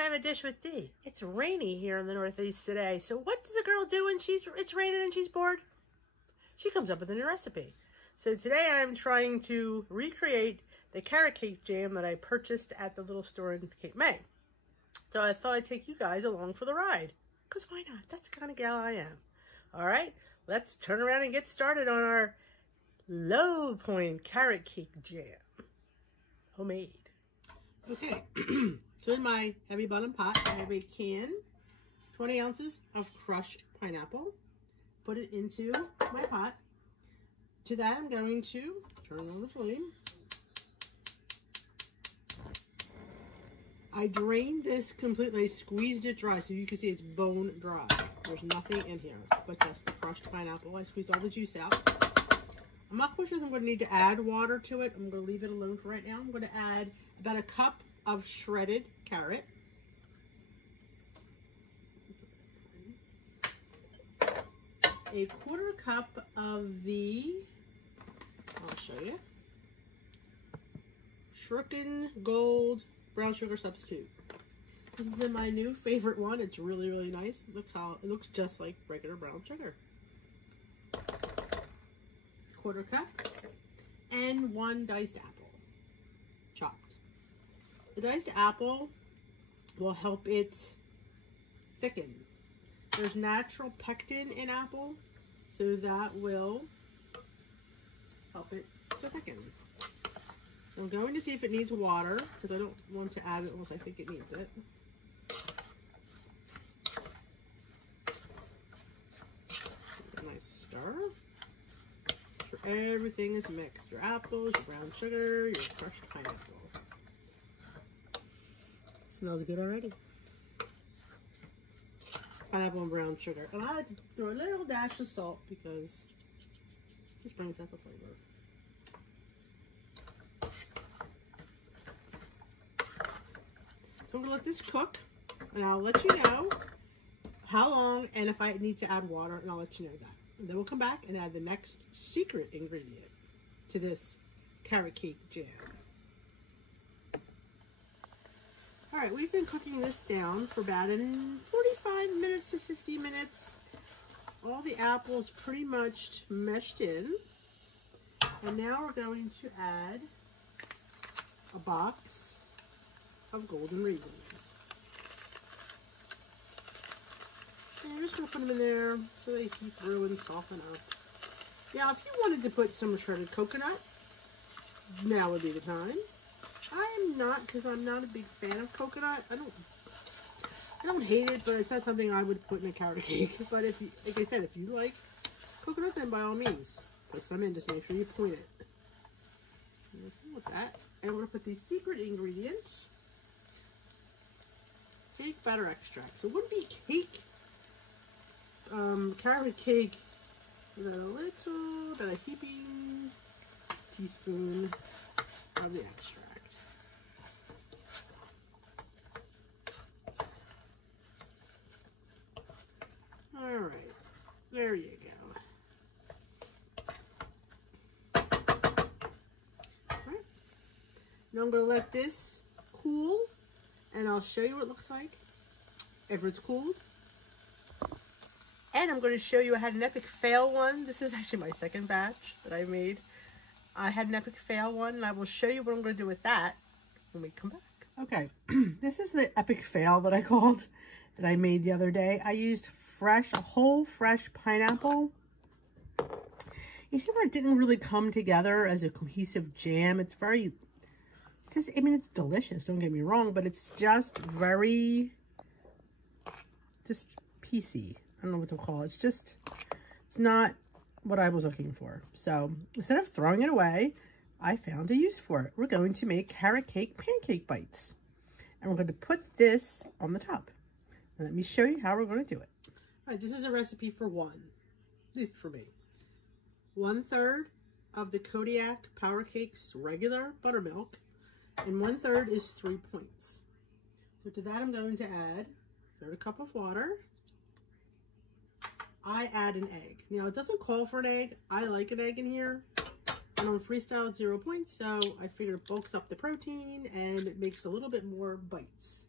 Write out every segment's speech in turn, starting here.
time of dish with D. It's rainy here in the Northeast today. So what does a girl do when it's raining and she's bored? She comes up with a new recipe. So today I'm trying to recreate the carrot cake jam that I purchased at the little store in Cape May. So I thought I'd take you guys along for the ride. Because why not? That's the kind of gal I am. All right, let's turn around and get started on our low point carrot cake jam. Homemade. Okay, so in my heavy bottom pot, I have a can, 20 ounces of crushed pineapple. Put it into my pot. To that, I'm going to turn on the flame. I drained this completely, I squeezed it dry so you can see it's bone dry. There's nothing in here but just the crushed pineapple. I squeezed all the juice out. I'm not quite sure if I'm going to need to add water to it. I'm going to leave it alone for right now. I'm going to add about a cup of shredded carrot. A quarter cup of the, I'll show you, Surkin Gold Brown sugar substitute. This has been my new favorite one. It's really, really nice. Look how it looks, just like regular brown sugar. Quarter cup, and 1 diced apple, chopped. The diced apple will help it thicken. There's natural pectin in apple, so that will help it to thicken. So I'm going to see if it needs water, because I don't want to add it unless I think it needs it. A nice stir. Everything is mixed. Your apples, your brown sugar, your crushed pineapple. Smells good already. Pineapple and brown sugar. And I throw a little dash of salt because this brings out the flavor. So I'm going to let this cook, and I'll let you know how long and if I need to add water, and I'll let you know that. And then we'll come back and add the next secret ingredient to this carrot cake jam. All right, we've been cooking this down for about 45 minutes to 50 minutes. All the apples pretty much meshed in. And now we're going to add a box of golden raisins. And we're just going to put them in there so they heat through and soften up. Now, if you wanted to put some shredded coconut, now would be the time. I am not, because I'm not a big fan of coconut. I don't hate it, but it's not something I would put in a carrot cake. But if you, like I said, if you like coconut, then by all means, put some in. Just make sure you point it. With that, and we're going to put the secret ingredient, cake batter extract. So it wouldn't be cake. Carrot cake with about a heaping teaspoon of the extract. All right, there you go. All right, now I'm going to let this cool, and I'll show you what it looks like after it's cooled. And I'm going to show you, I had an epic fail one. This is actually my second batch that I made. I had an epic fail one, and I will show you what I'm going to do with that when we come back. Okay, this is the epic fail that I called, that I made the other day. I used a whole fresh pineapple. You see where it didn't really come together as a cohesive jam? It's just, I mean, it's delicious, don't get me wrong, but it's just very, piecey. I don't know what to call it. It's not what I was looking for. So instead of throwing it away, I found a use for it. We're going to make carrot cake pancake bites. And we're going to put this on the top. And let me show you how we're going to do it. All right, this is a recipe for one, at least for me. 1/3 of the Kodiak Power Cake's regular buttermilk, and 1/3 is 3 points. So to that, I'm going to add 1/3 cup of water. I add an egg. Now, it doesn't call for an egg. I like an egg in here. And on Freestyle, it's 0 points, so I figured it bulks up the protein and it makes a little bit more bites.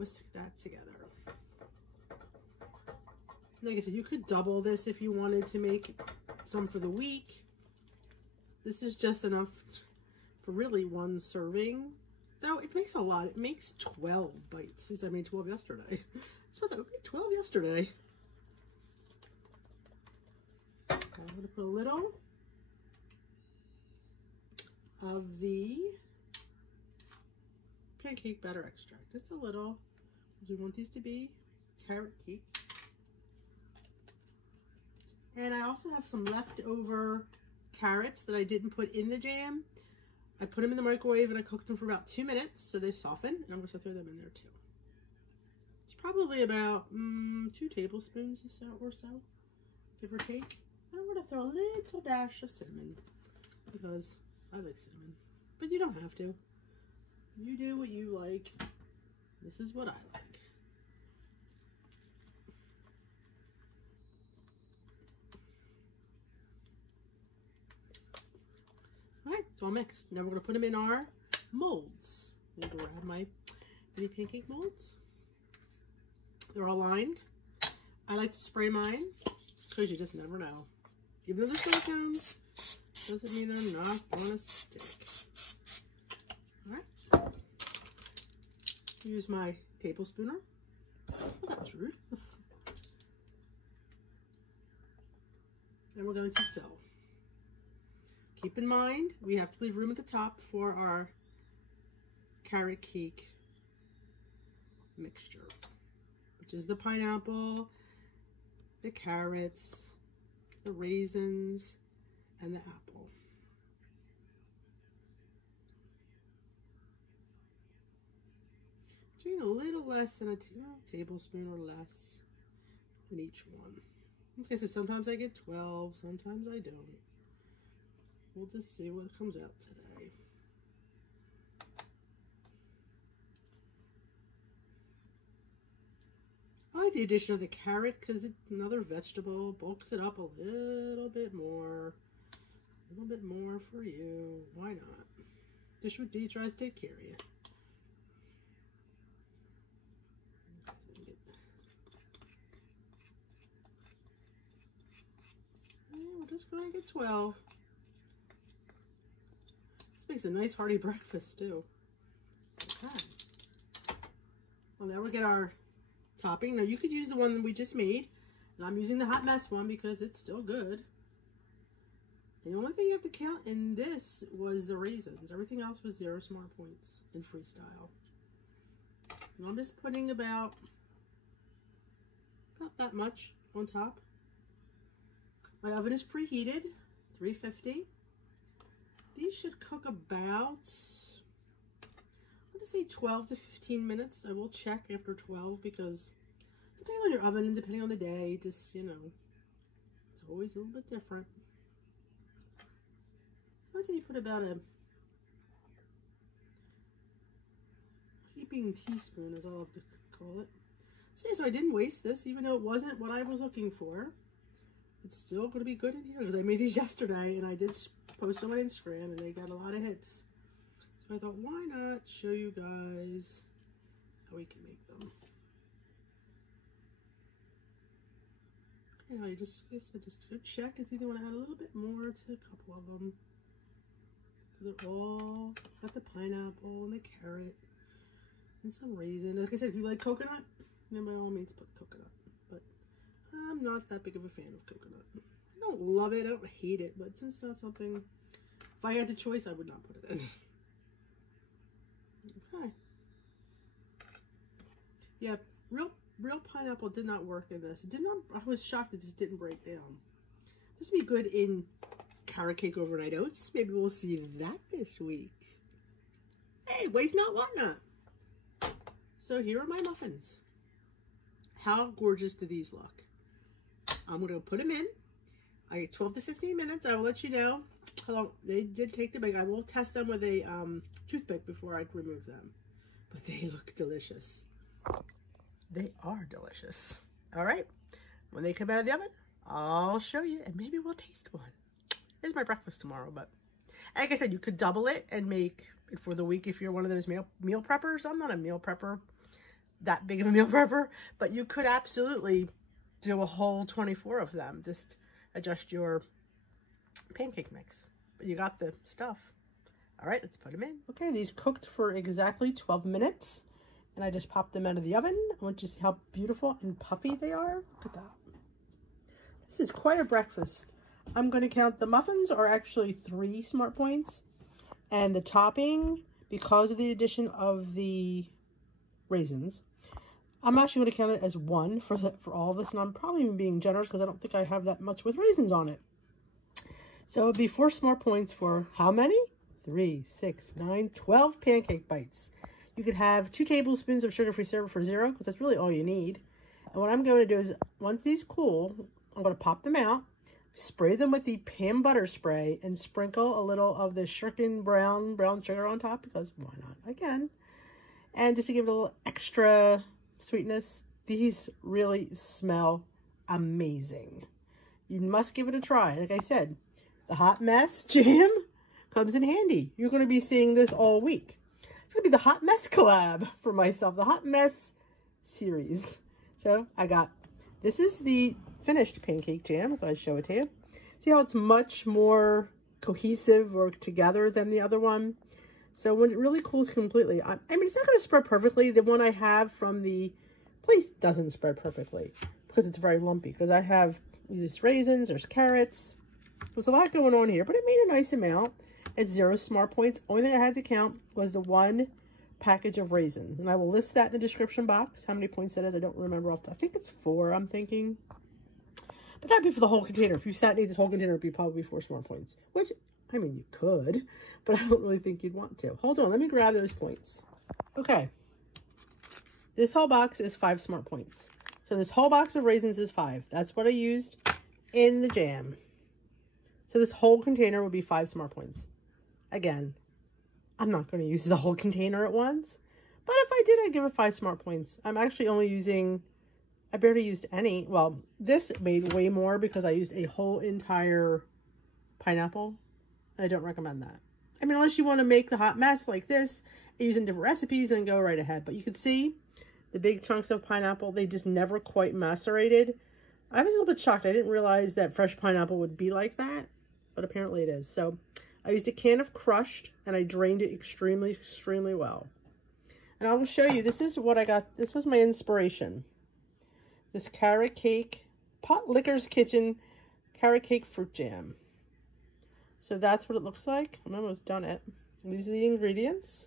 whisk that together. Like I said, you could double this if you wanted to make some for the week. This is just enough for really one serving. So it makes a lot. It makes 12 bites. Since I made 12 yesterday. So I made 12 yesterday. I'm going to put a little of the pancake batter extract. Just a little. We want these to be carrot cake. And I also have some leftover carrots that I didn't put in the jam. I put them in the microwave and I cooked them for about 2 minutes so they soften, and I'm going to throw them in there too. It's probably about 2 tablespoons or so, give or take. And I'm going to throw a little dash of cinnamon because I like cinnamon, but you don't have to. You do what you like. This is what I like. Alright, it's all mixed. Now we're going to put them in our molds. I'm going to grab my mini pancake molds. They're all lined. I like to spray mine because you just never know. Even though they're silicone, doesn't mean they're not going to stick. Alright. Use my tablespooner. Oh, that was rude. And we're going to fill. Keep in mind, we have to leave room at the top for our carrot cake mixture, which is the pineapple, the carrots, the raisins, and the apple. Doing a little less than a tablespoon or less in each one. Like I said, sometimes I get 12, sometimes I don't. We'll just see what comes out today. I like the addition of the carrot because it's another vegetable, bulks it up a little bit more. A little bit more for you. Why not? Dishwood tries to take care of you. Yeah, we're just going to get 12. Makes a nice hearty breakfast too. Okay. Well, now we get our topping. Now you could use the one that we just made, and I'm using the hot mess one because it's still good. The only thing you have to count in this was the raisins. Everything else was 0 smart points in freestyle. And I'm just putting about that much on top. My oven is preheated, 350. These should cook about, I'm going to say 12 to 15 minutes. I will check after 12 because depending on your oven and depending on the day, just, you know, it's always a little bit different. So I'd say you put about a heaping teaspoon, as I love to call it. So yeah, so I didn't waste this, even though it wasn't what I was looking for. It's still going to be good in here because I made these yesterday and I did post on my Instagram and they got a lot of hits. So I thought, why not show you guys how we can make them. Okay, I just go check and see if they want to add a little bit more to a couple of them. So they're all got the pineapple and the carrot and some raisin. Like I said, if you like coconut, then by all means put coconut. But I'm not that big of a fan of coconut. I don't love it, I don't hate it, but it's not something, if I had the choice, I would not put it in. Okay. Yeah, real pineapple did not work in this. It did not, I was shocked it just didn't break down. This would be good in carrot cake overnight oats. Maybe we'll see that this week. Hey, waste not, want not. So here are my muffins. How gorgeous do these look? I'm going to put them in. I get 12 to 15 minutes. I will let you know how long they did take to bake. I will test them with a toothpick before I remove them. But they look delicious. They are delicious. All right. When they come out of the oven, I'll show you and maybe we'll taste one. It's my breakfast tomorrow, but like I said, you could double it and make it for the week if you're one of those meal preppers. I'm not a meal prepper. that big of a meal prepper, but you could absolutely do a whole 24 of them. Just adjust your pancake mix. But you got the stuff. All right, let's put them in. Okay, these cooked for exactly 12 minutes. And I just popped them out of the oven. I want you to see how beautiful and puffy they are. Look at that. This is quite a breakfast. I'm going to count the muffins are actually 3 smart points. And the topping, because of the addition of the raisins, I'm actually going to count it as 1 for all of this. And I'm probably even being generous because I don't think I have that much with raisins on it. So it would be 4 smart points for how many? 3, 6, 9, 12 pancake bites. You could have 2 tablespoons of sugar-free syrup for 0, because that's really all you need. And what I'm going to do is, once these cool, I'm going to pop them out, spray them with the pan butter spray, and sprinkle a little of the Surkin brown sugar on top, because why not? Again. And just to give it a little extra sweetness, these really smell amazing. You must give it a try. Like I said, the hot mess jam comes in handy. You're going to be seeing this all week. It's going to be the hot mess collab for myself, the hot mess series. So this is the finished pancake jam. If I show it to you, see how it's much more cohesive or together than the other one. So when it really cools completely, I mean, it's not going to spread perfectly. The one I have from the place doesn't spread perfectly because it's very lumpy. Because I have these raisins, there's carrots. There's a lot going on here, but it made a nice amount. It's 0 smart points. Only thing I had to count was the 1 package of raisins. And I will list that in the description box. How many points that is, I don't remember off the, I think it's 4, I'm thinking. But that'd be for the whole container. If you sat and ate this whole container, it'd be probably 4 smart points. Which, I mean, you could, but I don't really think you'd want to. Hold on, let me grab those points. Okay. This whole box is 5 smart points. So this whole box of raisins is 5. That's what I used in the jam. So this whole container would be 5 smart points. Again, I'm not going to use the whole container at once. But if I did, I'd give it 5 smart points. I'm actually only using, I barely used any. Well, this made way more because I used a whole entire pineapple. I don't recommend that. I mean, unless you want to make the hot mess like this, and use in different recipes, then go right ahead. But you can see the big chunks of pineapple, they just never quite macerated. I was a little bit shocked. I didn't realize that fresh pineapple would be like that, but apparently it is. So I used a can of crushed and I drained it extremely, extremely well. And I will show you, this is what I got. This was my inspiration. This carrot cake, Pot Liquor's Kitchen carrot cake fruit jam. So that's what it looks like. I'm almost done it. And these are the ingredients.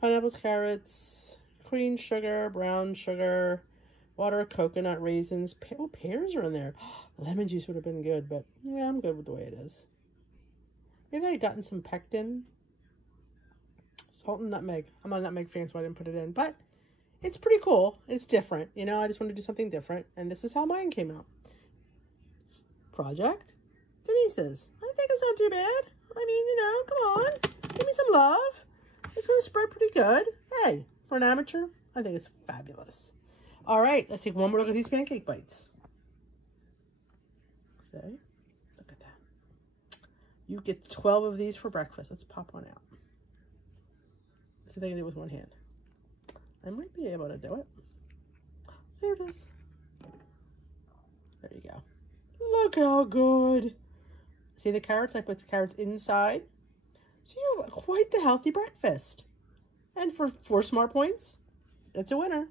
Pineapples, carrots, cream sugar, brown sugar, water, coconut, raisins. Oh, pears are in there. Lemon juice would have been good, but yeah, I'm good with the way it is. Maybe I had gotten some pectin. Salt and nutmeg. I'm not a nutmeg fan, so I didn't put it in. But it's pretty cool. It's different. You know, I just wanted to do something different. And this is how mine came out. Project Denise's. I think it's not too bad. I mean, you know, come on. Give me some love. It's going to spread pretty good. Hey, for an amateur, I think it's fabulous. All right, let's take one more look at these pancake bites. See? Look at that. You get 12 of these for breakfast. Let's pop one out. Let's see if I can do it with one hand. I might be able to do it. There it is. There you go. Look how good. See the carrots? I put the carrots inside. So you have quite the healthy breakfast. And for 4 smart points, it's a winner.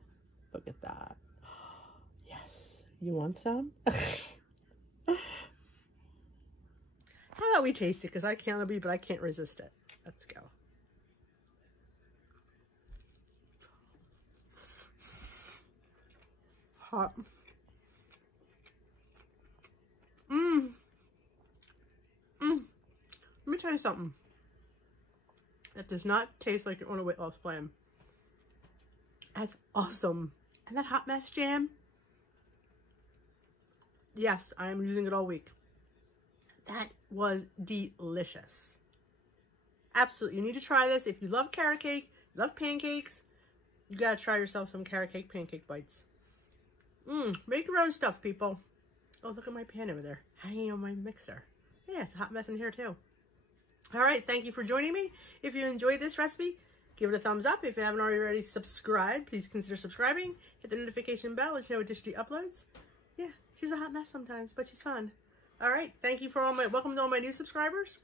Look at that. Yes. You want some? How about we taste it? Because I can't be, but I can't resist it. Let's go. Hot. Let me tell you something. That does not taste like you're on a weight loss plan. That's awesome. And that hot mess jam. Yes, I am using it all week. That was delicious. Absolutely. You need to try this. If you love carrot cake, love pancakes, you gotta try yourself some carrot cake pancake bites. Make your own stuff, people. Oh, look at my pan over there, hanging on my mixer. Yeah, it's a hot mess in here too. All right, thank you for joining me. If you enjoyed this recipe, Give it a thumbs up. If you haven't already subscribed, please consider subscribing. Hit the notification bell. Let you know when Dish she uploads. Yeah, she's a hot mess sometimes, but she's fun. All right. Thank you for welcome to all my new subscribers.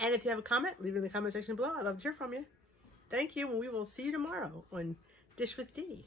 And if you have a comment, leave it in the comment section below. I'd love to hear from you. Thank you, and we will see you tomorrow on Dish with D.